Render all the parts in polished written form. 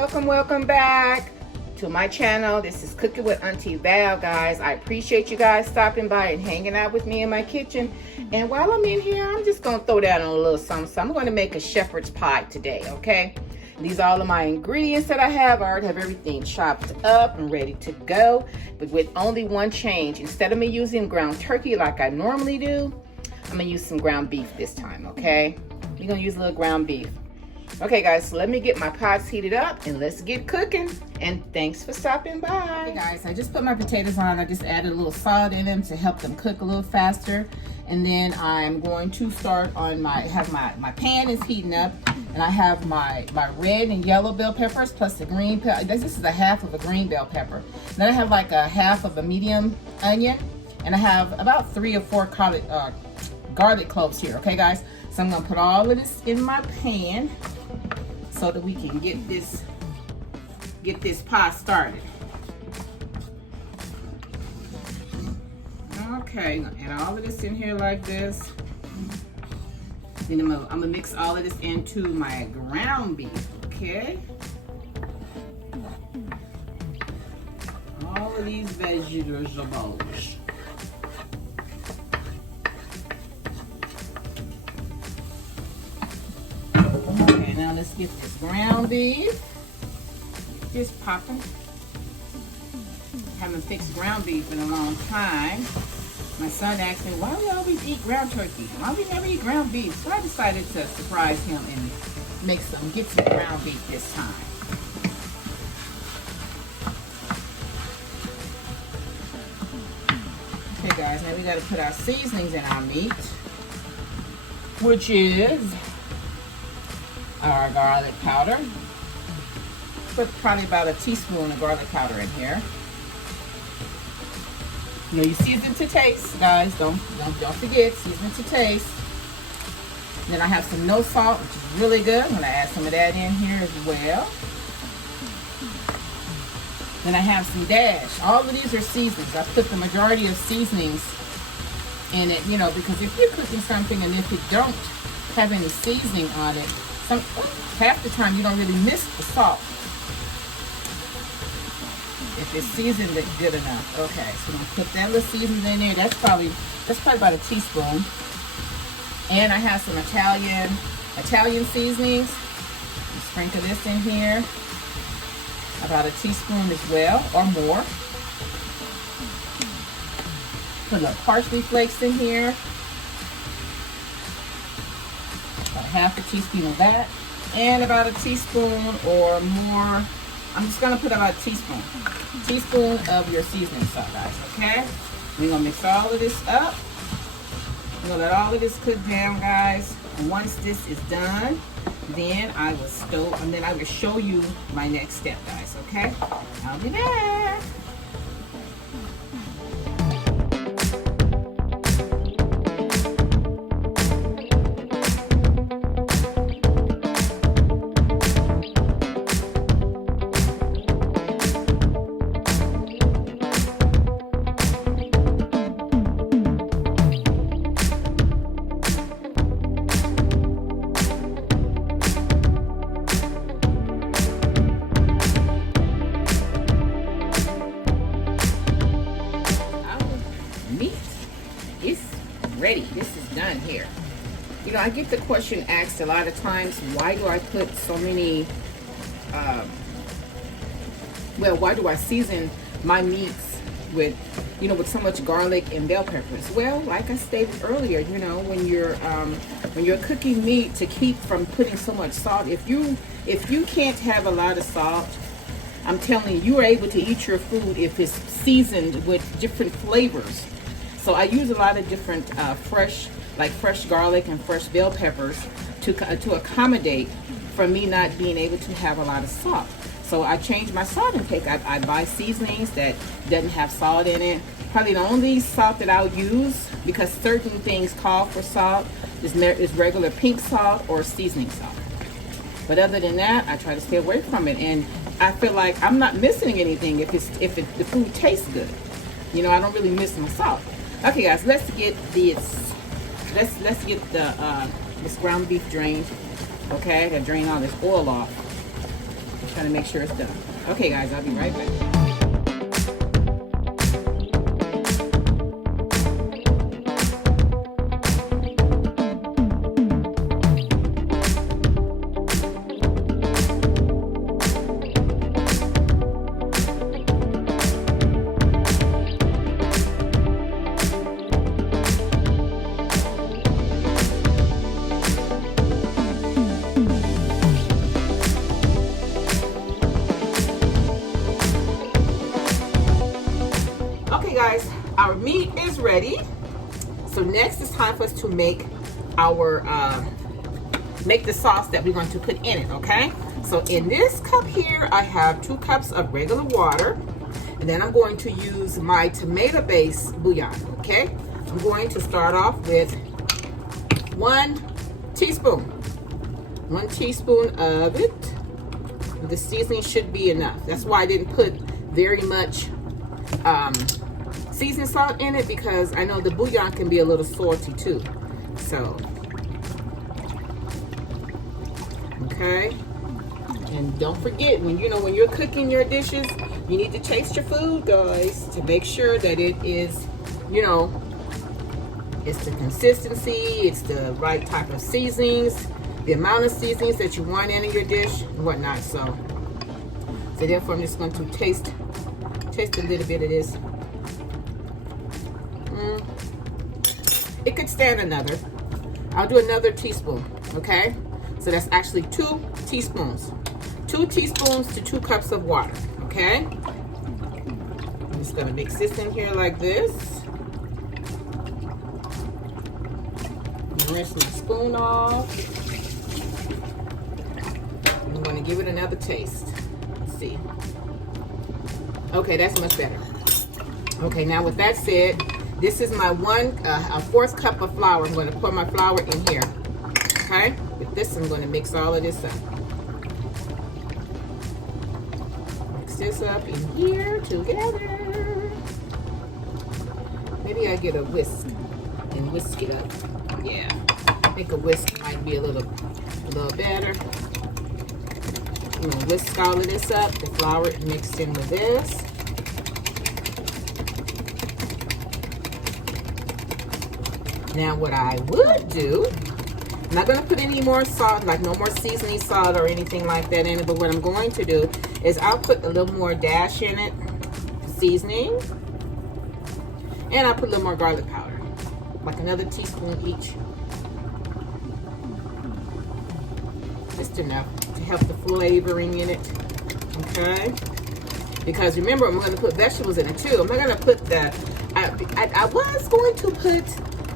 welcome back to my channel. This is Cooking with Auntie Val, guys. I appreciate you guys stopping by and hanging out with me in my kitchen. And while I'm in here, I'm just gonna throw down a little something. I'm gonna make a shepherd's pie today, okay? These are all of my ingredients that I have. I already have everything chopped up and ready to go, but with only one change. Instead of me using ground turkey like I normally do, I'm gonna use some ground beef this time, okay? We're gonna use a little ground beef. Okay guys, so let me get my pots heated up and let's get cooking. And thanks for stopping by. Hey guys, I just put my potatoes on. I just added a little salt in them to help them cook a little faster. And then I'm going to start on my pan is heating up, and I have my red and yellow bell peppers plus the green pepper. This is a half of a green bell pepper. Then I have like a half of a medium onion, and I have about 3 or 4 garlic cloves here. Okay guys, so I'm gonna put all of this in my pan so that we can get this pie started. Okay, add all of this in here like this. Then I'm gonna mix all of this into my ground beef, okay? All of these vegetables. Okay, now let's get this ground beef. Just popping. Haven't fixed ground beef in a long time. My son asked me, why do we always eat ground turkey? Why we never eat ground beef? So I decided to surprise him and get some ground beef this time. Okay guys, now we gotta put our seasonings in our meat, which is our garlic powder. Put probably about a teaspoon of garlic powder in here. You know, you season to taste, guys. Don't forget, season to taste. Then I have some no salt, which is really good. I'm gonna add some of that in here as well. Then I have some dash. All of these are seasonings. I put the majority of seasonings in it, you know, because if you're cooking something and if it don't have any seasoning on it, half the time you don't really miss the salt. If it's seasoned good enough. Okay, so I'm gonna put that little seasoning in there. That's probably about a teaspoon. And I have some Italian seasonings. Sprinkle this in here. About a teaspoon as well, or more. Put a parsley flakes in here. About half a teaspoon of that. And about a teaspoon or more. I'm just gonna put about a teaspoon of your seasoning salt, guys, okay? We're gonna mix all of this up. We're gonna let all of this cook down, guys. And once this is done, then I will show you my next step, guys, okay? I'll be back. Ready. This is done here. You know, I get the question asked a lot of times, why do I put so many why do I season my meats with so much garlic and bell peppers? Well, like I stated earlier, you know, when you're cooking meat, to keep from putting so much salt, if you can't have a lot of salt, I'm telling you, you're able to eat your food if it's seasoned with different flavors. So I use a lot of different fresh garlic and fresh bell peppers to accommodate for me not being able to have a lot of salt. So I change my salt intake. I buy seasonings that doesn't have salt in it. Probably the only salt that I'll use, because certain things call for salt, is regular pink salt or seasoning salt. But other than that, I try to stay away from it, and I feel like I'm not missing anything if the food tastes good. You know, I don't really miss my salt. Okay guys, let's get this ground beef drained. Okay, I gotta drain all this oil off. trying to make sure it's done. Okay, guys, I'll be right back. Guys, our meat is ready. So next it's time for us to make our make the sauce that we're going to put in it. Okay, so in this cup here I have 2 cups of regular water, and then I'm going to use my tomato based bouillon. Okay, I'm going to start off with 1 teaspoon of it. The seasoning should be enough. That's why I didn't put very much seasoning salt in it, because I know the bouillon can be a little salty too. So, okay. And don't forget, when you're cooking your dishes, you need to taste your food, guys, to make sure that it is, it's the consistency, it's the right type of seasonings, the amount of seasonings that you want in your dish and whatnot. So therefore I'm just going to taste a little bit of this. It could stand another. I'll do another teaspoon, okay? So that's actually 2 teaspoons. 2 teaspoons to 2 cups of water, okay? I'm just gonna mix this in here like this. Rinse my spoon off. I'm gonna give it another taste. Let's see. Okay, that's much better. Okay, now with that said, this is my 1/4 cup of flour. I'm going to pour my flour in here. Okay? With this, I'm going to mix all of this up. Mix this up in here together. Maybe I get a whisk and whisk it up. Yeah, I think a whisk might be a little better. I'm going to whisk all of this up. The flour mixed in with this. Now what I would do, I'm not going to put any more salt, like no more seasoning salt or anything like that in it, but what I'm going to do is I'll put a little more dash in it, seasoning, and I'll put a little more garlic powder, like another teaspoon each. Just enough to help the flavoring in it, okay? Because remember, I'm going to put vegetables in it too. I'm not going to put the, I was going to put,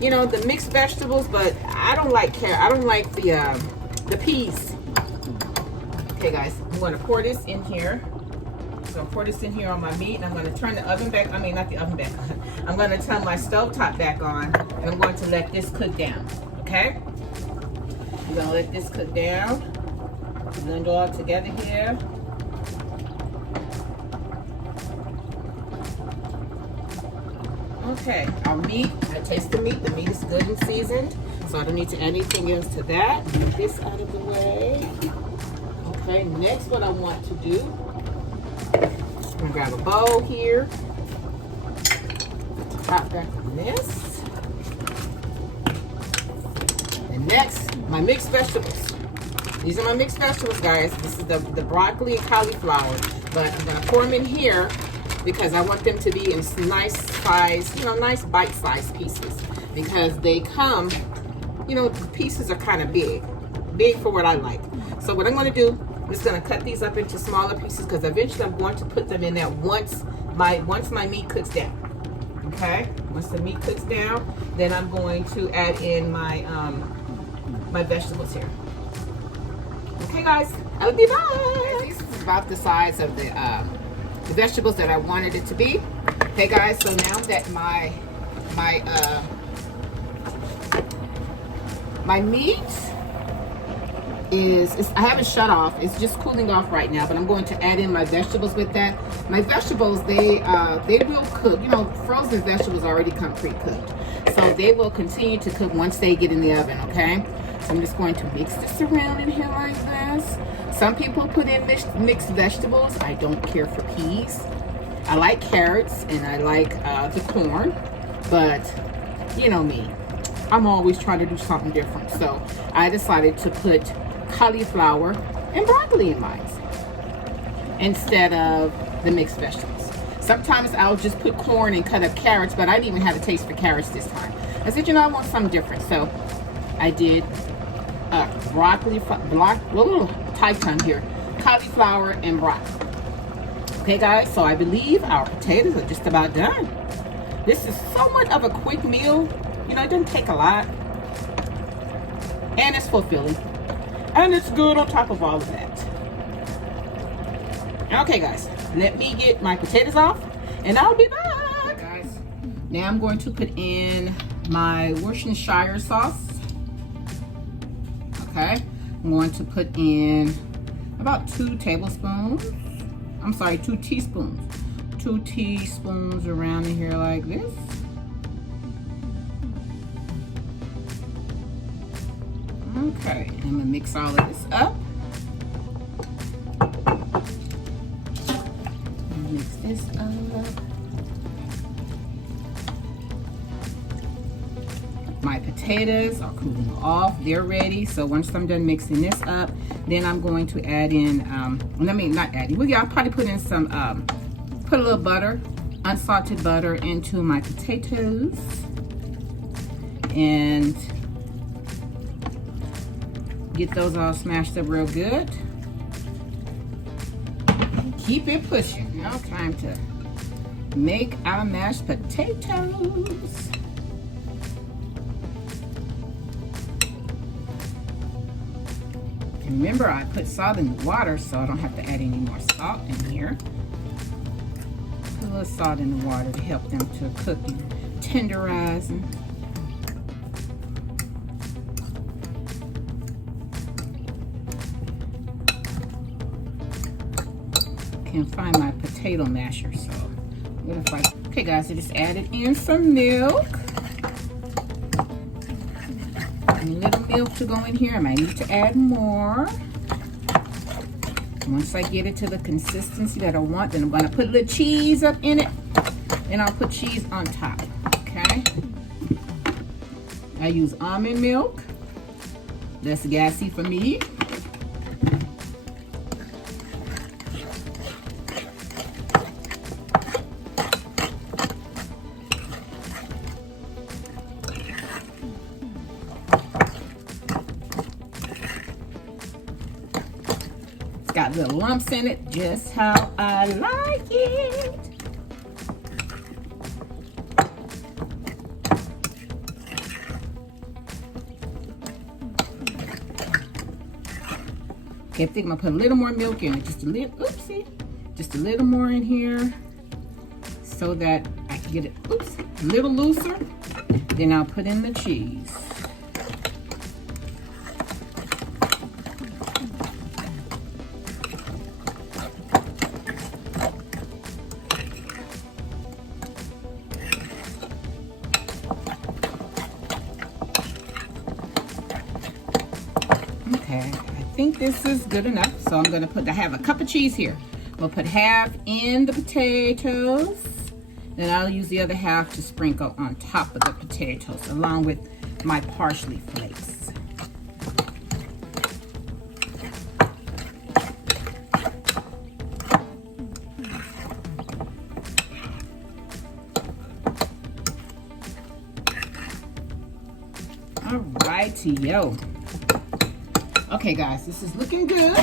the mixed vegetables, but I don't like carrot. I don't like the peas. Okay, guys, I'm going to pour this in here. So I'm pour this in here on my meat, and I'm going to turn the oven back. I mean, not the oven back. I'm going to turn my stovetop back on, and I'm going to let this cook down. Okay? I'm going to let this cook down. Blend all together here. Okay, our meat, I taste the meat. The meat is good and seasoned, so I don't need to add anything else to that. Move this out of the way. Okay, next what I want to do, I'm gonna grab a bowl here. Top back on this. And next, my mixed vegetables. These are my mixed vegetables, guys. This is the broccoli and cauliflower, but I'm gonna pour them in here because I want them to be in nice size, nice bite-sized pieces, because they come, the pieces are kind of big for what I like. So what I'm going to do, I'm just going to cut these up into smaller pieces, because eventually I'm going to put them in there once my meat cooks down. Okay, once the meat cooks down, then I'm going to add in my my vegetables here. Okay, guys, I'll be back. This is about the size of the vegetables that I wanted it to be. Okay, guys, so now that my meat is I haven't shut off, it's just cooling off right now, but I'm going to add in my vegetables with that. My vegetables, they will cook. Frozen vegetables already come pre-cooked, so they will continue to cook once they get in the oven. Okay, So I'm just going to mix this around in here like this. Some people put in mixed vegetables. I don't care for peas. I like carrots and I like the corn, but you know me, I'm always trying to do something different. So I decided to put cauliflower and broccoli in mine instead of the mixed vegetables. Sometimes I'll just put corn and cut up carrots, but I didn't even have a taste for carrots this time. I said, you know, I want something different. So I did broccoli, tight tongue here, cauliflower and broccoli. Okay guys, so I believe our potatoes are just about done. This is somewhat of a quick meal. You know, it doesn't take a lot. And it's fulfilling. And it's good on top of all of that. Okay guys, let me get my potatoes off and I'll be back. Guys, now I'm going to put in my Worcestershire sauce. Okay, I'm going to put in about 2 tablespoons. I'm sorry, 2 teaspoons. 2 teaspoons around in here like this. Okay, I'm gonna mix all of this up. Mix this up. My potatoes are cooling off. They're ready. So once I'm done mixing this up, then I'm going to add in, I'll probably put in some, put a little butter, unsalted butter into my potatoes. And get those all smashed up real good. Keep it pushing. Now time to make our mashed potatoes. And remember, I put salt in the water, so I don't have to add any more salt in here. Put a little salt in the water to help them to cook and tenderize. Can't find my potato masher, so what if I, okay guys, I just added in some milk. A little milk to go in here. I might need to add more. Once I get it to the consistency that I want, then I'm gonna put a little cheese up in it, and I'll put cheese on top, okay? I use almond milk. That's gassy for me. Got little lumps in it, just how I like it. Okay, I think I'm gonna put a little more milk in it, just a little, oopsie, just a little more in here so that I can get it, oops, a little looser. Then I'll put in the cheese. Okay, I think this is good enough. So I'm gonna I have a cup of cheese here. We'll put half in the potatoes. Then I'll use the other half to sprinkle on top of the potatoes along with my parsley flakes. All righty-yo. Okay guys, this is looking good.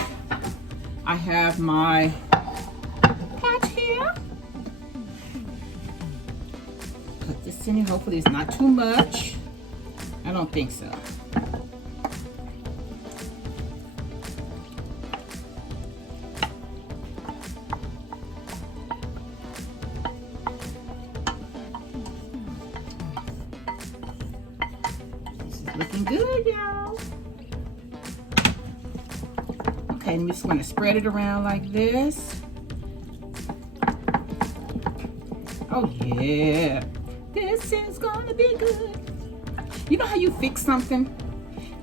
I have my pot here. Put this in here. Hopefully it's not too much. I don't think so. This is looking good, y'all. Okay, I'm just gonna spread it around like this. Oh yeah, this is gonna be good. You know how you fix something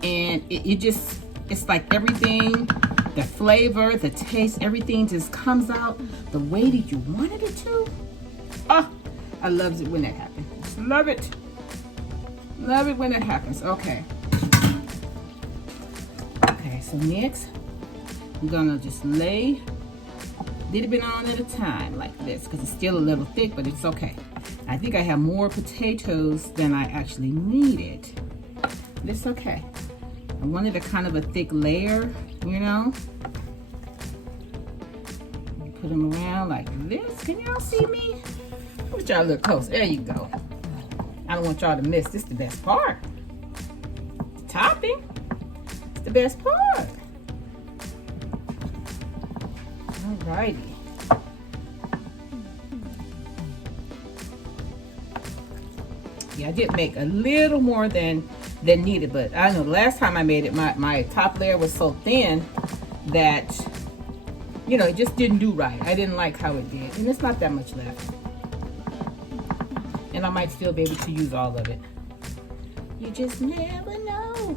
and it's like everything, the flavor, the taste, everything just comes out the way that you wanted it to. Oh, I love it when that happens. Just love it. Love it when it happens. Okay. Okay, so next, I'm gonna just lay a little bit on at a time like this, because it's still a little thick, but it's okay. I think I have more potatoes than I actually needed. But it's okay. I wanted a kind of a thick layer, you know. Put them around like this. Can y'all see me? Put y'all look close. There you go. I don't want y'all to miss. This is the best part. The topping. It's the best part. Alrighty. Yeah, I did make a little more than needed, but I know the last time I made it, my top layer was so thin that, you know, it just didn't do right. I didn't like how it did, and it's not that much left. And I might still be able to use all of it. You just never know.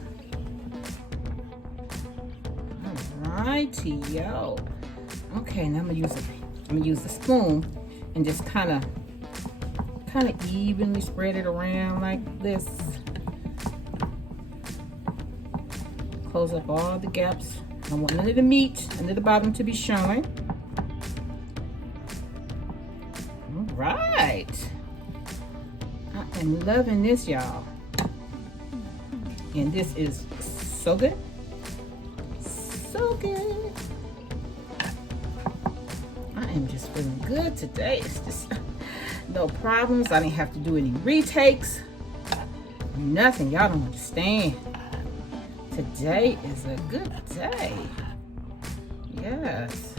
Alrighty, yo. Okay, now I'm gonna use the spoon and just kind of evenly spread it around like this. Close up all the gaps. I don't want none of the meat under the bottom to be showing. All right. I am loving this, y'all. And this is so good. So good. I am just feeling good today. It's just no problems. I didn't have to do any retakes. Nothing. Y'all don't understand. Today is a good day. Yes.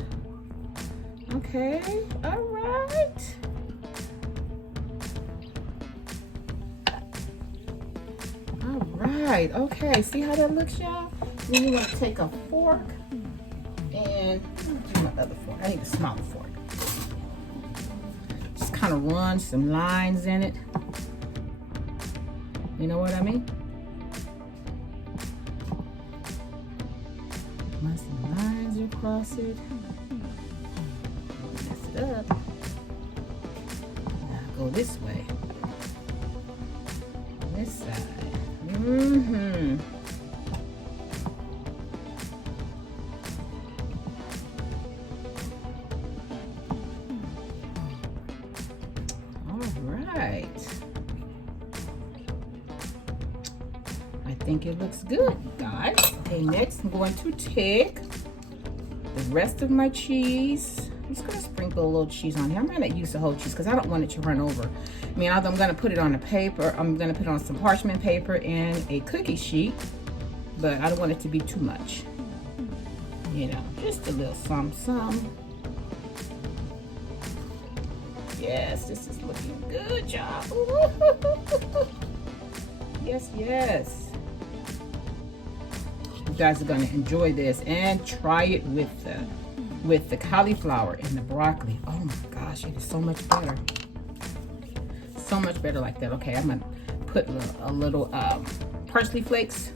Okay. All right. All right. Okay. See how that looks, y'all? Then you want to take a fork and do my other fork. I need a smaller fork. Just kind of run some lines in it. You know what I mean? Run some lines across it. Mess it up. Now go this way. This side. Mm-hmm. Right. I think it looks good, guys. Okay, next I'm going to take the rest of my cheese. I'm just going to sprinkle a little cheese on here. I'm going to use the whole cheese because I don't want it to run over. I mean, I'm going to put it on a paper. I'm going to put it on some parchment paper and a cookie sheet, but I don't want it to be too much. You know, just a little some. Yes, this is looking good, y'all. Yes, yes. You guys are gonna enjoy this and try it with the cauliflower and the broccoli. Oh my gosh, it is so much better. So much better like that. Okay, I'm gonna put a little parsley flakes.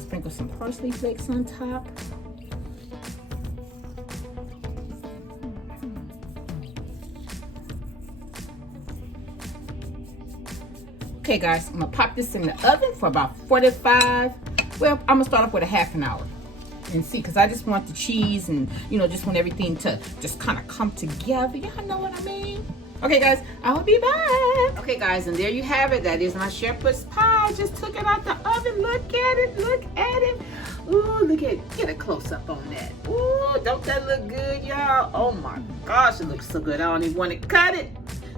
Sprinkle some parsley flakes on top. Okay guys, I'm gonna pop this in the oven for about 45. Well, I'm gonna start off with a half an hour and see, because I just want the cheese and, you know, just want everything to just kind of come together. Y'all know what I mean? Okay guys, I'll be back. Okay guys, and there you have it. That is my shepherd's pie. Just took it out the oven. Look at it, look at it. Ooh, look at it. Get a close up on that. Ooh, don't that look good, y'all? Oh my gosh, it looks so good. I don't even want to cut it.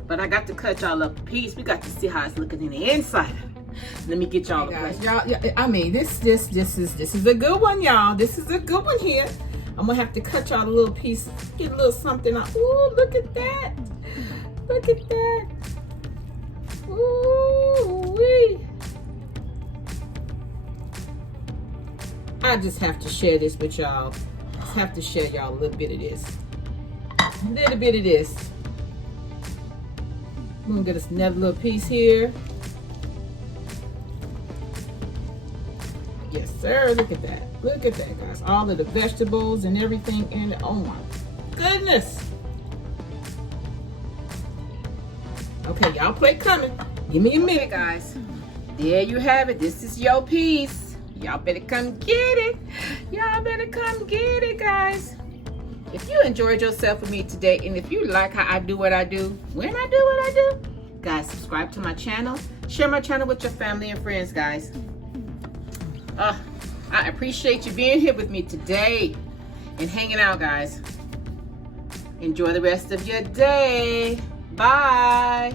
But I got to cut y'all up a piece. We got to see how it's looking in the inside. Let me get y'all a plate. Y'all, I mean, this is a good one, y'all. This is a good one here. I'm gonna have to cut y'all a little piece, get a little something out. Ooh, look at that. Look at that. Ooh wee. I just have to share this with y'all. Just have to share y'all a little bit of this. A little bit of this. I'm gonna get us another little piece here. Yes, sir. Look at that. Look at that, guys. All of the vegetables and everything in it. Oh my goodness. Okay, y'all plate coming. Give me a minute, guys. There you have it. This is your piece. Y'all better come get it. Y'all better come get it, guys. If you enjoyed yourself with me today, and if you like how I do what I do, when I do what I do, guys, subscribe to my channel. Share my channel with your family and friends, guys. I appreciate you being here with me today and hanging out, guys. Enjoy the rest of your day. Bye.